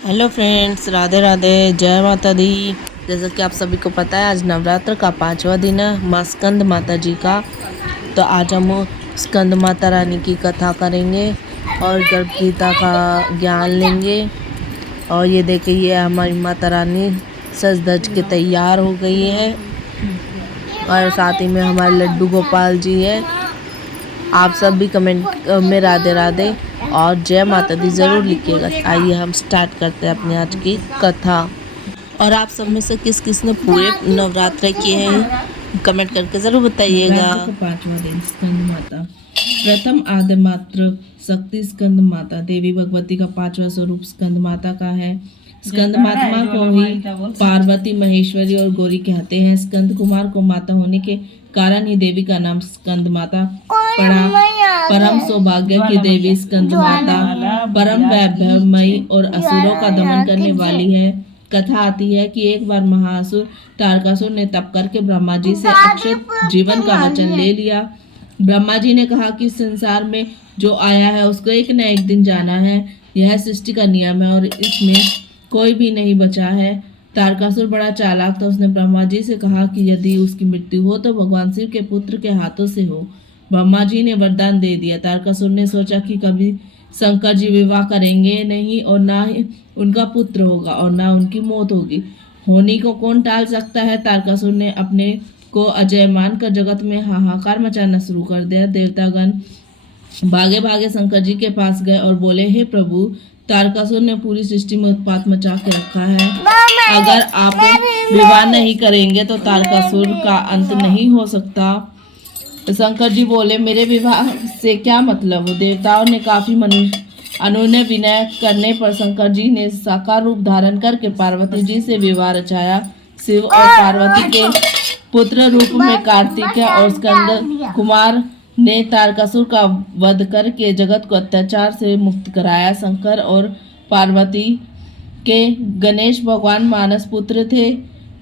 Hello friends, Radhe Radhe, जय माता दी। जैसा कि आप सभी को पता है, आज नवरात्र का 5वां दिन है माँ स्कंद माता जी का। तो आज हम स्कंद माता रानी की कथा करेंगे और गर्भ गीता का ज्ञान लेंगे। और ये देखिए, ये हमारी माता रानी सज धज के तैयार हो गई है और साथ ही में हमारे लड्डू गोपाल जी है। आप सब भी कमेंट में राधे राधे और जय माता दी ज़रूर लिखिएगा। आइए हम स्टार्ट करते हैं अपनी आज की कथा। और आप सब में से किस किस ने पूरे नवरात्र किए हैं कमेंट करके ज़रूर बताइएगा। 5वां दिन स्कंद माता। प्रथम आद्य मात्र शक्ति स्कंद माता देवी भगवती का 5वां स्वरूप स्कंद माता का है। स्कंद माता को ही पार्वती, महेश्वरी और गौरी कहते हैं। स्कंद कुमार को माता होने के कारण ही देवी का नाम स्कंद माता पड़ा। परम सौभाग्य की देवी स्कंद माता परम वैभवमयी और असुरों का दमन करने वाली है। कथा आती है कि एक बार महाअसुर तारकासुर ने तप करके ब्रह्मा जी से अक्षत जीवन का वचन ले लिया। ब्रह्मा जी ने कहा कि संसार में जो आया है उसको एक न एक दिन जाना है। यह सृष्टि का नियम है और इसमें कोई भी नहीं बचा है। तारकासुर बड़ा चालाक था। उसने ब्रह्मा जी से कहा कि यदि उसकी मृत्यु हो तो भगवान शिव के पुत्र के हाथों से हो। ब्रह्मा जी ने वरदान दे दिया। तारकासुर ने सोचा कि कभी शंकर जी विवाह करेंगे नहीं और ना ही उनका पुत्र होगा और ना उनकी मौत होगी। होनी को कौन टाल सकता है। तारकासुर ने अपने को अजय मानकर जगत में हाहाकार मचाना शुरू कर दिया। देवतागण भागे भागे शंकर जी के पास गए और बोले, हे प्रभु, तारकासुर ने पूरी सृष्टि में उत्पात मचा के रखा है। अगर आप विवाह नहीं करेंगे तो तारकासुर का अंत नहीं हो सकता। शंकर जी बोले, मेरे विवाह से क्या मतलब। देवताओं ने काफी अनुनय विनय करने पर शंकर जी ने साकार रूप धारण करके पार्वती जी से विवाह रचाया। शिव और पार्वती के पुत्र रूप में कार्तिकेय और स्कंद कुमार ने तारकासुर का वध करके जगत को अत्याचार से मुक्त कराया। शंकर और पार्वती के गणेश भगवान मानस पुत्र थे।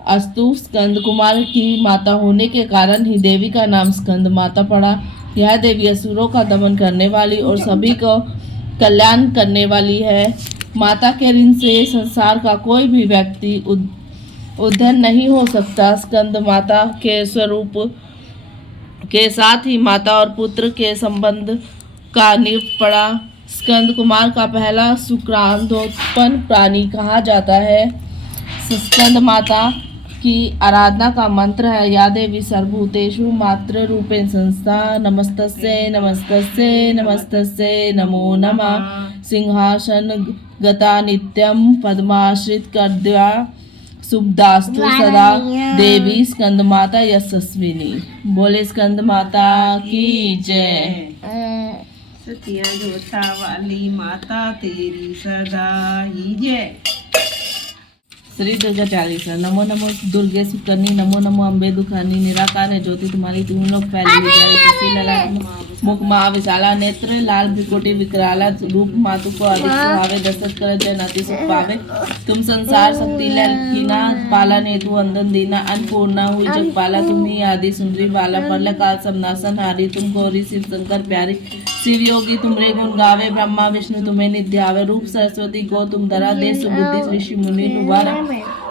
अस्तु स्कंद कुमार की माता होने के कारण ही देवी का नाम स्कंद माता पड़ा। यह देवी असुरों का दमन करने वाली और सभी को कल्याण करने वाली है। माता के ऋण से संसार का कोई भी व्यक्ति उद्धर नहीं हो सकता। स्कंद माता के स्वरूप के साथ ही माता और पुत्र के संबंध का नींव पड़ा। स्कंद कुमार का पहला शुक्रांडोत्पन्न प्राणी कहा जाता है। स्कंद माता की आराधना का मंत्र है, या देवी सर्वभूतेषु मातृ रूपेण संस्था, नमस्तस्यै नमस्तस्यै नमस्तस्यै नमो नमः। सिंहासन गता नित्यम पद्माश्रित कर्द्या शुभदास्तु सदा देवी स्कंद माता यशस्विनी। बोले स्कंद माता की जय। सतिया जोता वाली माता तेरी सदा ही जय। श्री दुर्गा चालीसा। नमो नमो दुर्गे सुकर्णी, नमो नमो अम्बे दुखानी, निराकार है ज्योति तुम्हारी, तुम लोग फैली मुख महाविशाला, नेत्र लाल त्रिकोटि विकराला, रूप मातु को अधिक सुहावे, दशरथ कर जय नाती सुख पावे। तुम संसार शक्ति लीना, पाला नेतु अंदन दीना, अन्नपूर्णा हुई जग पाला, तुम्ही आदि सुंदरी बाला, परल काल सबनासन हारी, तुम गौरी शिव शंकर प्यारी, शिव योगी तुमरे गुण गावे, ब्रह्मा विष्णु तुम्हें निध्यावे, रूप सरस्वती को तुम धरा, दे सुबुद्धि ऋषि मुनि नुवारा,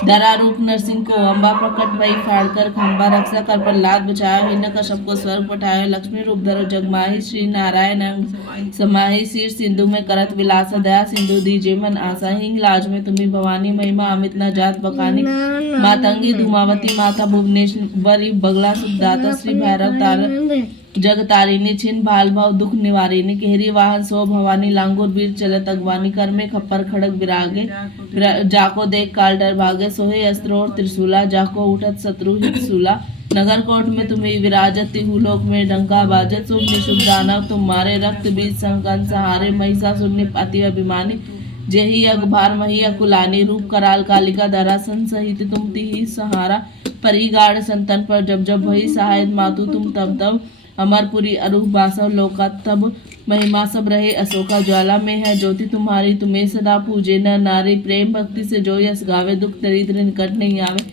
धरा रूप नरसिंह को अम्बा, प्रकट भई फाड़कर खंबा, रक्षा कर प्रहलाद बचायो, हिरण्यकश्यप को स्वर्ग पठायो, लक्ष्मी रूप धरो जगमाही, श्री नारायण समाही, शीर सिंधु में करत विलास, दया सिंधु दीजे मन आशा, हिंग लाज में तुम्ही भवानी, महिमा अमित न जात बखानी, मातंगी धूमावती माता भुवनेश्वरी, बगला सुखदाता, श्री भैरव तार जग तारिणी, छिन भाल भाव दुख निवारिणी, केहरी वाहन सो भवानी, लांगुर वीर चलत अगवानी, कर में खप्पर खड़ग विरागे, जाको देख काल डर भागे, सोहे अस्त्र और त्रिशूला, जाको उठत शत्रु हित सूला, नगर कोट में तुम्हें विराजत, तिहुलोक में डंका बाजत, शुभ निशुभ दानव तुम्हारे, रक्त बीज संकन सहारे, महिषासुर निपाति अभिमानी, जेहि अगभार मही अकुलानी, रूप कराल कालिका धरा, सन सहित तुम तिहि सहारा, परिगाढ़ संतन पर जब जब भई सहायत मातु तुम तब तब, अमरपुरी अरूप बासव लोका तब, महिमा सब रहे अशोका, ज्वाला में है ज्योति तुम्हारी, तुम्हें सदा पूजे न नारी, प्रेम भक्ति से जो यश गावे, दुख दरिद्र निकट नहीं आवे,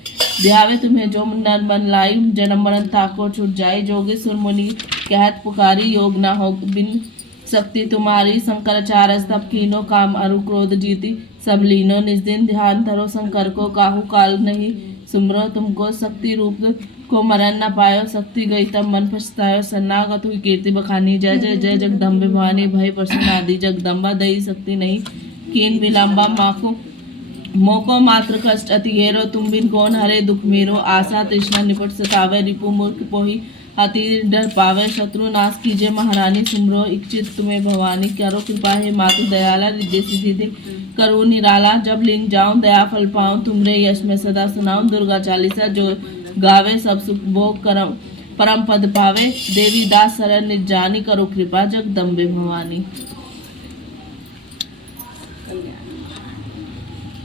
ध्यावे तुम्हें जो नर मन लाई, जन्म मरण ताको छुट जाए, जोगी सुर मुनि कहत पुकारी, योग ना हो बिन शक्ति तुम्हारी शंकराचार्य स्तभ कीनो काम अरु क्रोध जीती सब लीनो निज दिन ध्यान धरो शंकर को काहू काल नहीं सुमरो तुमको शक्ति रूप को मरण न पायो शक्ति गई तब मन पछतायो शरणागत हुई कीर्ति बखानी जय जय जय जगदम्बे भवानी भय प्रसन्न आदि जगदम्बा दई शक्ति नहीं कीन विलंबा माको मोको मात्र कष्ट अति हेरो तुम बिन कौन हरे दुख मेरो आशा तृष्णा निपट सतावे रिपु मूर्ख पोही अति डर पावे शत्रु नाश कीजिए महारानी सुमरो इच्छित तुम्हें भवानी करो कृपा है मातु दयाला रिद्धि सिद्धि दे करो निराला जब लिंग जाऊं दया फल पाऊं तुमरे यश में सदा सुनाऊं दुर्गा चालीसा जो गावे सब सुख भोग करम परम पद पावे देवी दास शरण निर्जानी करो कृपा जगदम्बे भवानी।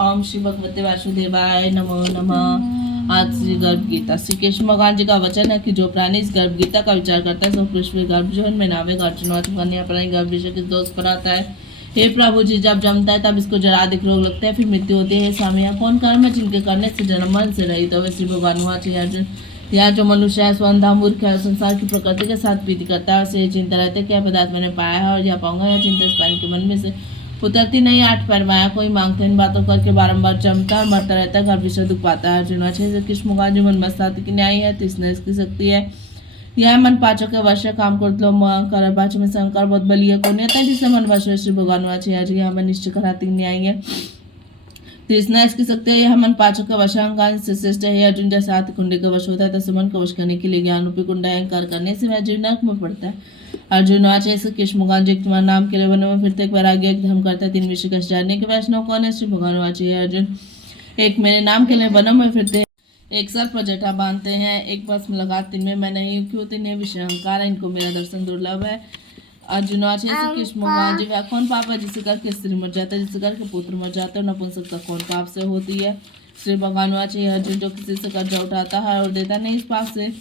ओम श्री भगवते वासुदेवाय नमो नमः। आज श्री गर्भ गीता श्री कृष्ण भगवान जी का वचन है कि जो प्राणी इस गर्भ गीता का विचार करता है सो पृथ्वी गर्भ जो में नावेगा अर्जुन कन्या प्राणी गर्भ विषय किस दोष पर आता है। हे प्रभु जी जब जमता है तब इसको जरा अधिक रोग लगता है फिर मृत्यु होती है। स्वामी यहाँ कौन कर्म है जिनके करने से जन्म मन से रही तो वे श्री भगवान अर्जुन यहाँ जो मनुष्य है स्वंधा मूर्ख है संसार की प्रकृति के साथ प्रीति करता है उसे चिंता रहते क्या पदार्थ मैंने पाया है और यह पाऊंगा या चिंता इस प्राणी के मन में से उतरती नहीं। 8 पैर माया कोई मांगते इन बातों करके बारंबार जमता और मरता रहता है घर विषय दुख पाता है। अर्जुन अच्छे से कृष्ण भगवान जो मन मस्ताती की न्याय है तृष्णा इसकी शक्ति है। यह मन पाचों के वश काम कर लो कर पाच में शंकर बहुत बलिया कौन है जिससे मन वश श्री भगवान अच्छे यह मन निश्चय कराती न्याय है तृष्णा इसकी शक्ति है। यह मन पाचों का वशांगान से श्रेष्ठ है। अर्जुन जैसे हाथी कुंडे का वश होता है तैसे मन का वश करने के लिए ज्ञान रूपी कुंडा अहंकार करने से अर्जुन नरक में पड़ता है। अर्जुन आचे से कृष्ण भगवान जी तुम्हारे नाम के लिए वन में फिरते एक वैराग्य एक धर्म करता है 3 विषय कष्ट जानने के वैष्णव कौन है श्री भगवान आचे अर्जुन एक मेरे नाम के लिए वनों में फिरते एक सर पर जटा बांधते हैं एक बस में लगाते मैं नहीं क्यों तीन विषय अहंकार है इनको मेरा दर्शन दुर्लभ है। अर्जुन आचे से कृष्ण भगवान जी वह कौन पाप है जिससे करके स्त्री मर जाता है जिससे करके पुत्र मर जाता है नपुंसकता कौन पाप से होती है। श्री भगवान आचे अर्जुन जो किसी से कर्जा उठाता है और देता नहीं इस पाप से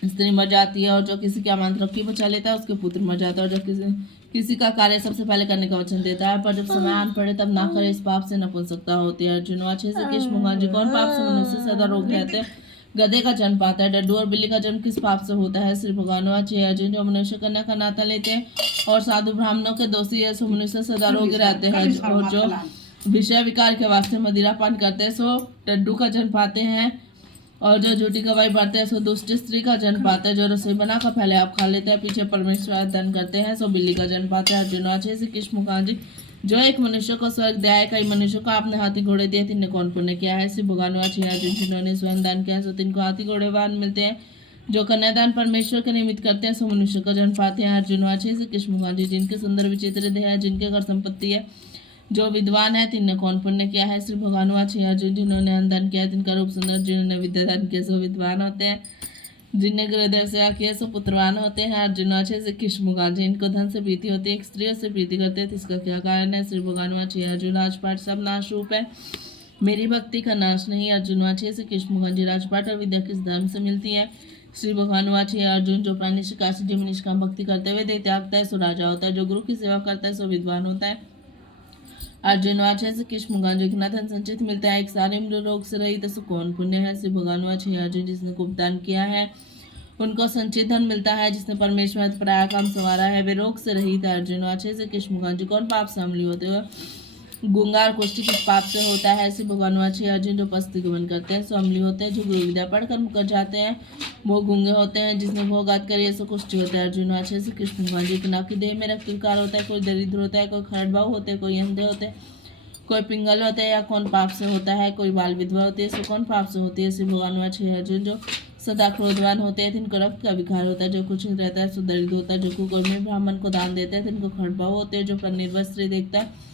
स्त्री मर जाती है और जो किसी के आमंत्रण की बचा लेता है उसके पुत्र मर जाता है और जो किसी का कार्य सबसे पहले करने का वचन देता है पर जब समय आन पड़े तब ना करे इस पाप से नपुंसकता होती है। अर्जुन अच्छे से कृष्ण भगवान जी कौन पाप से मनुष्य सदा रोग रहते हैं गधे का जन्म पाता है डड्डू और बिल्ली का जन्म किस पाप से होता है। श्री भगवान अच्छे अर्जुन जो मनुष्य कन्या का नाता लेते हैं और साधु ब्राह्मणों के दोषी है सो मनुष्य सदा रोग रहते हैं और जो विषय विकार के वास्ते मदिरा पान करते हैं सो डड्डू का जन्म पाते हैं और जो झूठी गवाही बढ़ते हैं सो दुष्ट स्त्री का जन्म पाते हैं जो रसोई बना कर पहले आप खा लेते हैं पीछे परमेश्वर धन करते हैं सो बिल्ली का जन्म पाते हैं। अर्जुन अच्छे से कृष्ण भगवान जी जो एक मनुष्य को स्वर्ग दिया कई मनुष्य को आपने हाथी घोड़े दिए तिनने कौन पुण्य किया है। श्री भगवान अच्छे अर्जुन जिन्होंने स्वयं दान किया सो तिनको हाथी घोड़े वाहन मिलते हैं जो कन्यादान परमेश्वर के निमित्त करते हैं सो मनुष्य का जन्म पाते हैं। अर्जुन अच्छे से कृष्ण भगवान जी जिनके सुंदर विचित्र देह है जिनके घर संपत्ति है जो विद्वान है तिनने कौन पुण्य किया है। श्री भगवान अच्छे अर्जुन जिन्होंने अन्नदान किया तिनका रूप सुंदर जिन्होंने विद्यादान किया सो विद्वान होते हैं जिनने गृहदेव सेवा किया सो पुत्रवान होते हैं। अर्जुन अच्छे से कृष्ण भगवान जी इनको धन से प्रीति होती है एक स्त्री से प्रीति करते हैं इसका क्या कारण है। श्री भगवान अच्छे अर्जुन राजपाट सब नाश रूप है मेरी भक्ति का नाश नहीं। अर्जुन अच्छे से कृष्ण भगवान जी राजपाट और विद्या किस धर्म से मिलती है। श्री भगवान अच्छे अर्जुन जो प्राणी काशी जीवन निष्काम भक्ति करते हुए देह त्यागता है सो राजा होता है जो गुरु की सेवा करता है सो विद्वान होता है। अर्जुन अच्छे से कृष्ण भगवान जो धन संचित मिलता है एक सारे रोग से रही तो कौन पुण्य है। श्री भगवान अच्छे अर्जुन जिसने कुपदान किया है उनको संचित धन मिलता है जिसने परमेश्वर पराया काम संवारा है वे रोग से रहित है। अर्जुन अच्छे से कृष्ण भगवान जी कौन पाप से अमली होते हुए गुंगार कुष्ठी किस पाप से होता है। श्री भगवान अच्छे अर्जुन जो पस्ती गमन करते हैं सो अमली होते हैं जो गुरु विद्या पढ़कर मुकर जाते हैं वो गूंगे होते हैं जिसने भोगात करिए सो कुष्ठी होते हैं। अर्जुन अच्छे से कृष्ण भगवान जी की नाकी देह में रक्त विकार होता है कोई दरिद्र होता है कोई खरड़ भाव होते हैं कोई अंधे होते हैं कोई पिंगल होते हैं या कौन पाप से होता है कोई बाल विधवा होती है सो कौन पाप से होती है। श्री भगवान अच्छे अर्जुन जो सदा क्रोधवान होते हैं तिनको रक्त का विकार होता है जो कुछ रहता है सो दरिद्र होता है जो कुकर्मी ब्राह्मण को दान देते हैं तिनको खरड़ भाव होते हैं जो परनिर्भर स्त्री देखता है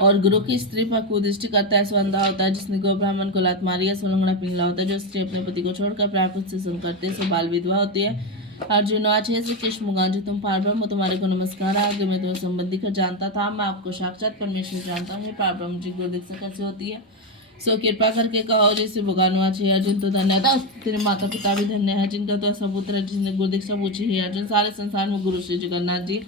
और गुरु की स्त्री पर कुदृष्टि करता है सो अंधा होता है जिसने गो ब्राह्मण को लात मारी है सो लंगड़ा पिंगला होता है जो स्त्री अपने पति को छोड़कर प्रायपुरुष से संग करते हैं सो बाल विधवा होती है। अर्जुन अच्छे से कृष्ण भगवान जी तुम पारब्रह्म तुम्हारे को नमस्कार आगे मैं तुम्हें संबंधी कर जानता था मैं आपको साक्षात परमेश्वर जानता हूँ पारब्रह्म जी गुरु दीक्षा कैसे होती है सो कृपा करके कहो जैसे भगवान अच्छे अर्जुन तो धन्यवाद तेरे माता पिता भी धन्य है जिनका तो सपुत्र है जिसने गुरु दीक्षा पूछी है। अर्जुन सारे संसार में गुरु श्री जगन्नाथ जी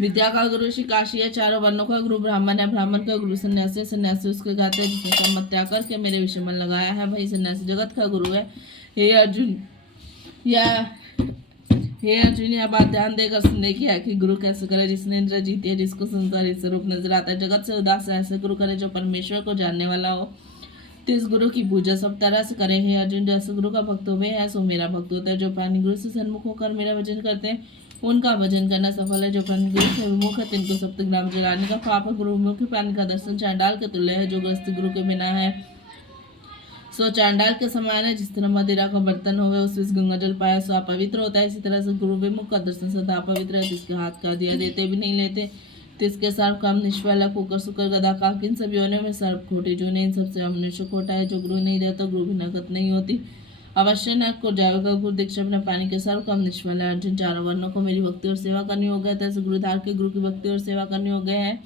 विद्या का गुरु श्री काशी है चारों वर्णों का गुरु ब्राह्मण है ब्राह्मण का गुरु सन्यासी सन्यासी उसके गाते हैं जिसने काम त्याग करके मेरे विषय मन लगाया है भाई सन्यासी जगत का गुरु है। हे अर्जुन हे अर्जुन, यह बात ध्यान देकर सुनने की है कि गुरु कैसे करे जिसने इंद्र जीती है, जिसको सुनकर ही स्वरूप नजर आता है। जगत से उदास है ऐसे गुरु करे जो परमेश्वर को जानने वाला हो। तो इस गुरु की पूजा सब तरह से करें। हे अर्जुन, जैसे गुरु का भक्त हो है सो मेरा भक्त होता है। जो प्राणी गुरु से सन्मुख होकर मेरा भजन करते हैं उनका भजन करना सफल है। जो प्राणी गुरु से विमुख है तिनको सप्तग्राम जलाने का पाप है। गुरु मुख प्राणी का दर्शन चांडाल के तुल्य है। जो गृहस्थ गुरु के बिना है सो चांडाल के समान है। जिस तरह मदिरा का बर्तन हो उस गंगा जल पाया सो अपवित्र होता है, इसी तरह से गुरु विमुख का दर्शन सदा पवित्र है। जिसके हाथ का दिया देते भी नहीं लेते, तिसके सर्व काम निष्फल, कुकर सुकर गदा काक इन सब योनियों में सर्व खोटे जो नहीं, इन सबसे मनुष्य खोटा है। जो गुरु नहीं देता गुरु भी नगत नहीं होती। अवश्य न को जाएगा गुरु दीक्षा बिना पानी के सर्व काम निष्फल है। अर्जुन, चारों वर्णों को मेरी भक्ति और सेवा करनी हो गया तैसे गुरुधार के गुरु की भक्ति और सेवा करनी हो गए हैं।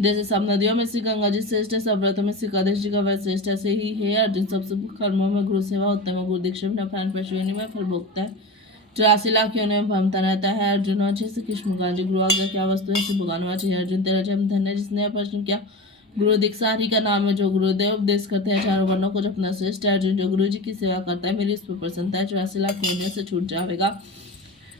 जैसे सब नदियों में श्री गंगा जी श्रेष्ठ है, सब व्रतों में श्री कादेश जी का व्रत श्रेष्ठ, ऐसे ही है अर्जुन सब शुभ कर्मों में गुरु सेवा उत्तम है। गुरु दीक्षा बिना प्राण पशु योनि में फल भोगता है, 84 लाख योनि में भ्रमता रहता है। अर्जुन, अच्छे से कृष्ण गाजी गुरु आज्ञा क्या वस्तु है भगवान वाची। अर्जुन, तेरा जन्म धन्य जिसने प्रश्न किया। गुरु दीक्षा हरि का नाम है। जो गुरुदेव उपदेश करते हैं चारों वर्णों को जपना श्रेष्ठ है। अर्जुन, जो गुरु जी की सेवा करता है मेरी उस पर प्रसन्नता है, 84 लाख योनियों से छूट जाएगा,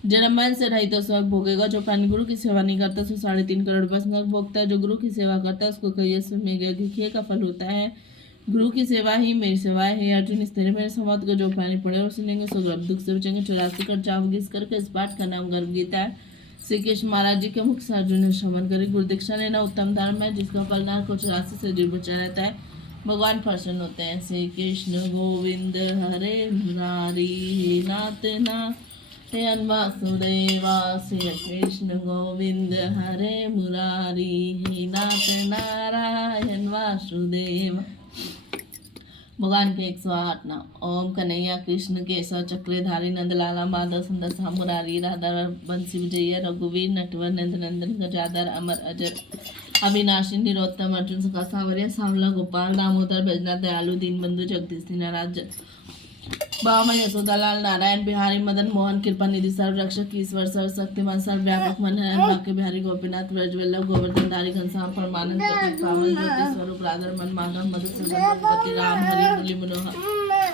जन्म मरण से रहित तो स्वर्ग भोगेगा। जो प्राणी गुरु की सेवा नहीं करता सो 3.5 करोड़ रुपये स्वर्ग भोगता है। जो गुरु की सेवा करता है उसको कई में का फल होता है। गुरु की सेवा ही मेरी सेवा है। अर्जुन, इस तरह मेरे संवाद को जो प्राणी पढ़े और सुनेंगे सो गर्भ दुख से बचेंगे। 84 कर जाओगे इस करके इस पाठ का नाम गर्भ गीता है। श्री कृष्ण महाराज जी के मुख से अर्जुन ने श्रवण करे। गुरु दीक्षा लेना उत्तम धर्म है जिसका फल नार को 84 से जीव बचा रहता है। भगवान प्रसन्न होते हैं। श्री कृष्ण गोविंद हरे मुरारी नाथ ना हे वासुदेवा। श्री कृष्ण गोविंद हरे मुरारी हे नाथ नारायण वासुदेव। भगवान के 108 नाम। ओम कन्हैया कृष्ण केशव चक्रधारी नंदलाला माधव सुंदर मुरारी राधा बंसी विजय रघुवीर नटवर नंदनंदन गजाधर अमर अजर अविनाशी निरोत्तम अर्जुन सखा सावरिया सांवला गोपाल दामोदर बैजनाथ दयालु दीनबंधु जगदीश दीनाराज बामा यशोदालाल नारायण बिहारी मदन मोहन कृपा निधि सर्व रक्षक ईश्वर सर्व शक्तिमान सर्व व्यापक मनहर बाके बिहारी गोपीनाथ ब्रजवल्लभ गोवर्धन धारी घनश्याम परमानंद प्रतीक पावन ज्योति स्वरूप राधर मन माधव मधुसूदन रघुपति राम हरि मुरली मनोहर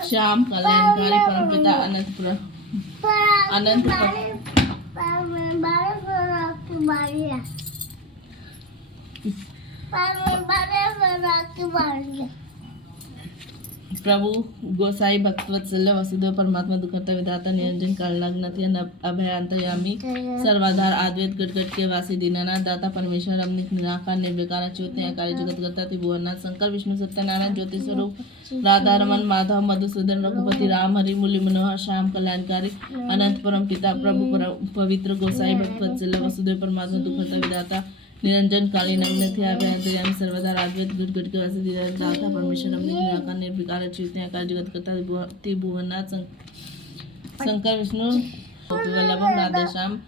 श्याम कल्याणकारी परमपिता अनंत प्रभु गोसाई भक्तवत्सल्य वसुदेव परमात्मा दुखहर्ता विधाता निरंजन कालनाग्नति अभय अंतर्यामी सर्वाधार आद्वैत गटगट के वासी दीनानाथ दाता परमेश्वर अमनित निराकार निर्विकार अच्युत न्यायकारी जगतकर्ता त्रिभुवननाथ शंकर विष्णु सत्यनारायण ज्योति स्वरूप राधा रमन माधव मधुसूदन रघुपति राम हरि मुरली मनोहर श्याम कल्याणकारी अनंत परम पिता प्रभु पवित्र गोसाई भक्तवत्सल्य वसुदेव परमात्मा दुखहर्ता विधाता निरंजन कालीन अग्नि अभ्यंतर्यामी सर्वदा राजवेद गुट के वासी दाता परमेश्वर अमृत निराकार निर्विकार अच्युत न्यायकारी जगतकर्ता त्रिभुवननाथ शंकर विष्णु वल्लभ राधेश्याम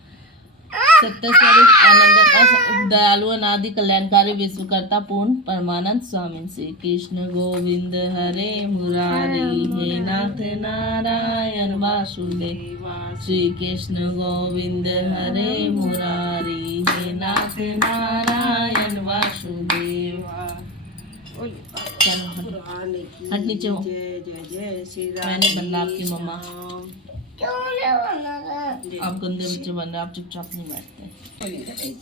सत्य स्वरूप आनंद दयालु अनादि कल्याणकारी विश्वकर्ता पूर्ण परमानंद स्वामी। श्री कृष्ण गोविंद हरे मुरारी हे नाथ नारायण वासुदेव। श्री कृष्ण गोविंद हरे मुरारी हे नाथ नारायण वासुदेव। हट नीचे हो। जय जय जय श्री राम। मैंने बनना आपकी मम्मा। आप गंदे बच्चे बन रहे, आप चुपचाप नहीं बैठते।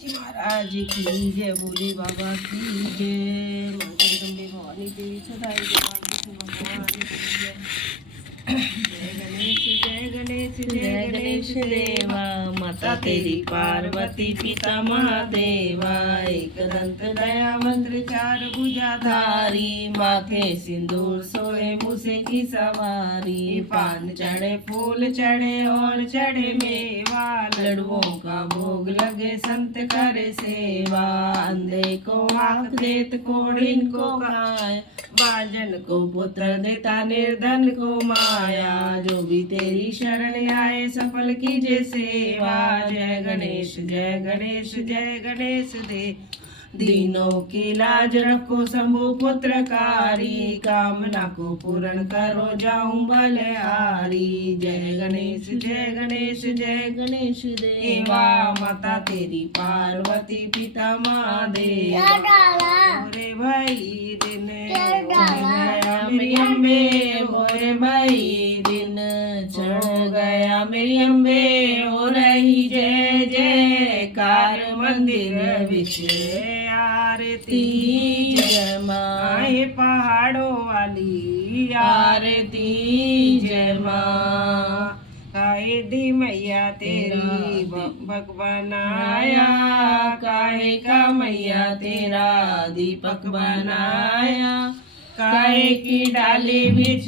महाराज की जय, भोले बाबा की जय, मंगल भवानी देवी सदाई भगवान की जय। जय गणेश जय गणेश देवा, माता तेरी पार्वती पिता महादेवा। एक दंत दया मंत्र चार भुजाधारी, माथे सिंदूर सोए मुसे की सवारी। पान चढ़े फूल चढ़े और चढ़े मेवा, लड्डुओं का भोग लगे संत करे सेवा। अंधे को आँख देत कोढ़िन को खाए, बाजन को पुत्र देता निर्धन को माया। जो भी तेरी शरण आए सफल कीजे सेवा। जय गणेश जय गणेश जय गणेश दे, दीनों की लाज रखो शंभु पुत्रकारी। कामना को पूर्ण करो जाऊं बलिहारी। जय गणेश जय गणेश देवा, माता तेरी पार्वती पिता महादेव। रे भाई दिन मेरी अम्बे, हो रे भाई दिन चढ़ गया मेरी अम्बे, हो विच आरती जय माँ आए पहाड़ों वाली आरती जय माँ काहे दी मैया तेरी भगवान आया काहे का मैया तेरा दीपक बनाया काहे की डाली बिच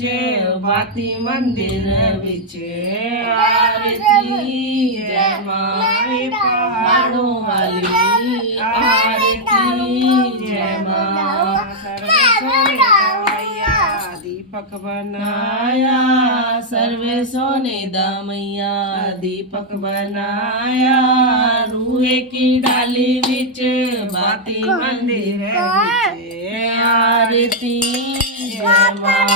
बाती मंदिर बिच आरती जय माँ पहाड़ों वाली आरती जय माँ दीपक बनाया आया सर्वे सोने दा मैया दीपक बनाया रूहे की डाली विच बाती मंदिर विच आरती जय माँ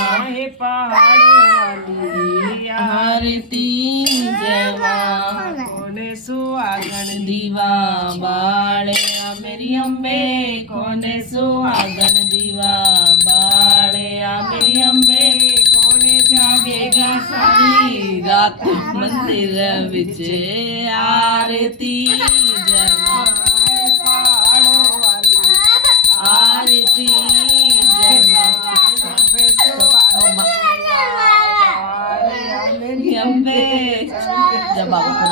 पहाड़ों वाली आरती जय माँ कोने सुहागन दीवा बाड़े मेरी अम्बे कोने सुहागन दीवा बाड़े मेरी अम्बे कोने जागेगा सारी रात मंदिर विच आरती जय माँ पहाड़ों वाली आरती जय माँ मेरी अम्बे जब बाबा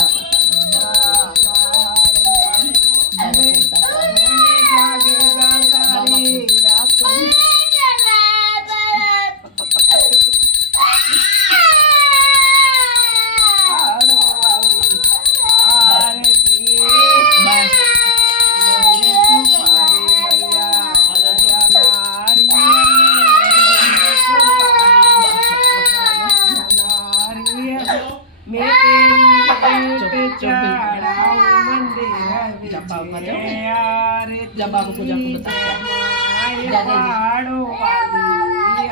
जब बाबू को जाकर बता पहाड़ों वाली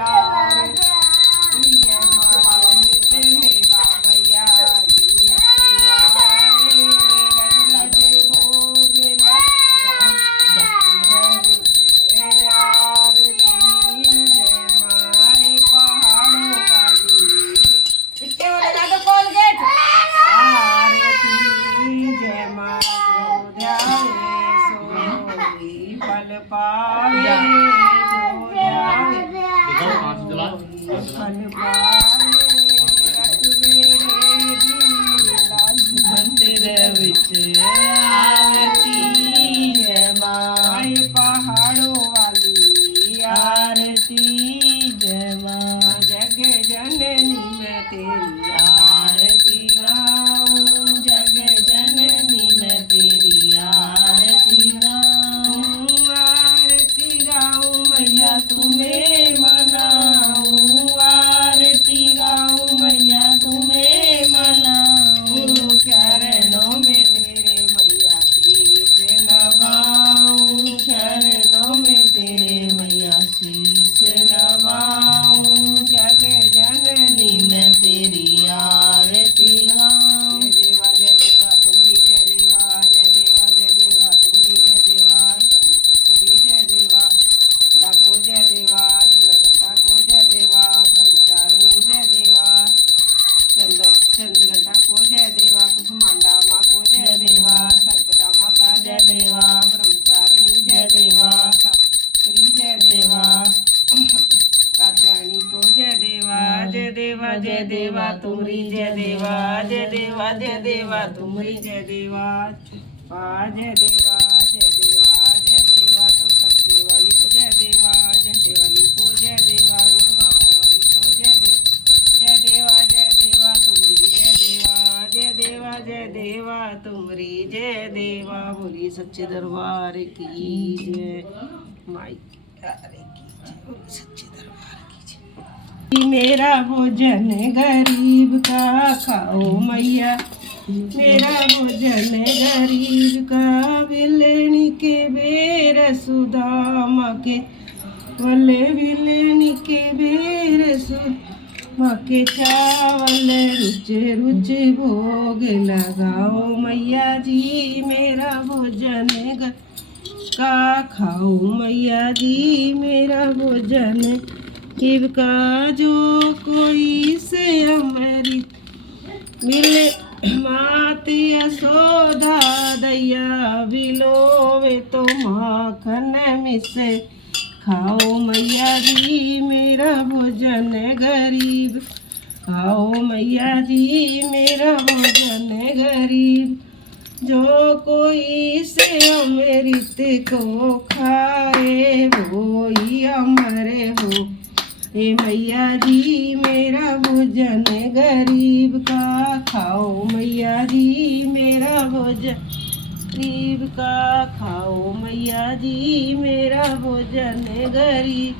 आरती जय माँ मैया मंदिर विच आरती जय माँ पहाड़ों वाली आरती जय माँ जग जननी मैं तेरी आरती गाऊं जग जननी मैं तेरी आरती गाऊं आरती गाऊं मैया तुम्हें मनाऊं आरती गाऊं मैया तुम्हें मनाऊं चरणों में तेरे मैया शीश नवाऊं चरणों में तेरे मैया शीश नवाऊं जग जननी मैं तेरी आरती गाऊं जय देवा तुमरी जय देवा जय देवा जय देवा तुमरी जय देवा पुत्री जय देवा डाको जय देवा चंद्रघंटा को जय देवा ब्रह्मचारिणी जय देवा चंद्रघंटा को जय देवा कुसुमांडा माँ को जय देवा संकदा माता जय देवा ब्रह्मचारिणी जय देवा श्री जय देवा कात्यायनी को जय देवा जय देवा जय देवा तुमरी जय देवा जय देवा जय देवा तुमरी जय देवा जय देवा जय देवा जय देवा तो सत्य वाली को जय देवा झंडे वाली को जय देवा गुड़गांव वाली को जय देवा तुमरी जय देवा जय देवा जय देवा तुमरी जय देवा बोली सच्चे दरबार की जय माई की जय सच्चे दरबार की जय। मेरा भोजन गरीब का खाओ मैया मेरा भोजन गरीब का विलेनी के बेर सुदामा के वले विलेनी के बेर सुदामा के चावल रुच रुच भोग लगाओ मैया जी मेरा भोजन का खाओ मैया जी मेरा भोजन शिव का जो कोई से अमृत मिले माती यशोदा दैया बिलोवे तो माखन मिसे खाओ मैया जी मेरा भोजन गरीब खाओ मैया जी मेरा भोजन गरीब जो कोई से अमृत को खाए वो ही अमर हो हे मैया जी मेरा भोजन गरीब का खाओ मैया जी मेरा भोजन गरीब का खाओ मैया जी मेरा भोजन गरीब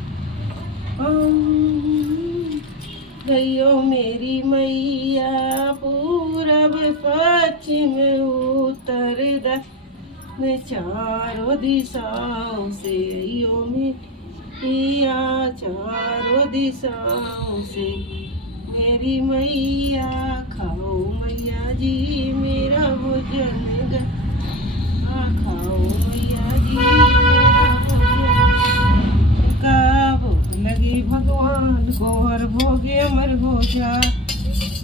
गयो मेरी मैया पूरब पश्चिम उत्तर दक्षिण चारों दिशाओं से अयो मैया चारों दिशाओं से मेरी मैया खाओ मैया जी मेरा भोजन खाओ मैया जी मेरा भोजन का भोग लगी भगवान को हर भोगे अमर हो जा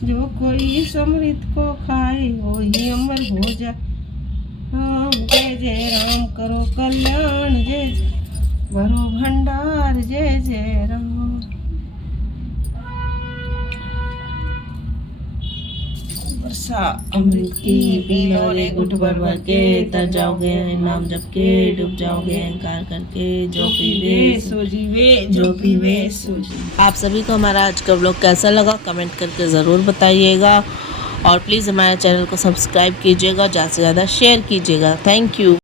जो कोई समृत को खाए वो ही अमर हो जा राम जय जय राम करो कल्याण जय जय भरो भंडार जय जय राम। वर्षा अमृत की पी लो रे घुट भर भर के तर जाओगे नाम जप के डूब जाओगे अहंकार करके जो पीवे सो जीवे जो पीवे सो जीवे। आप सभी को हमारा आज का व्लॉग कैसा लगा कमेंट करके ज़रूर बताइएगा और प्लीज़ हमारे चैनल को सब्सक्राइब कीजिएगा, ज़्यादा से ज़्यादा शेयर कीजिएगा। Thank you.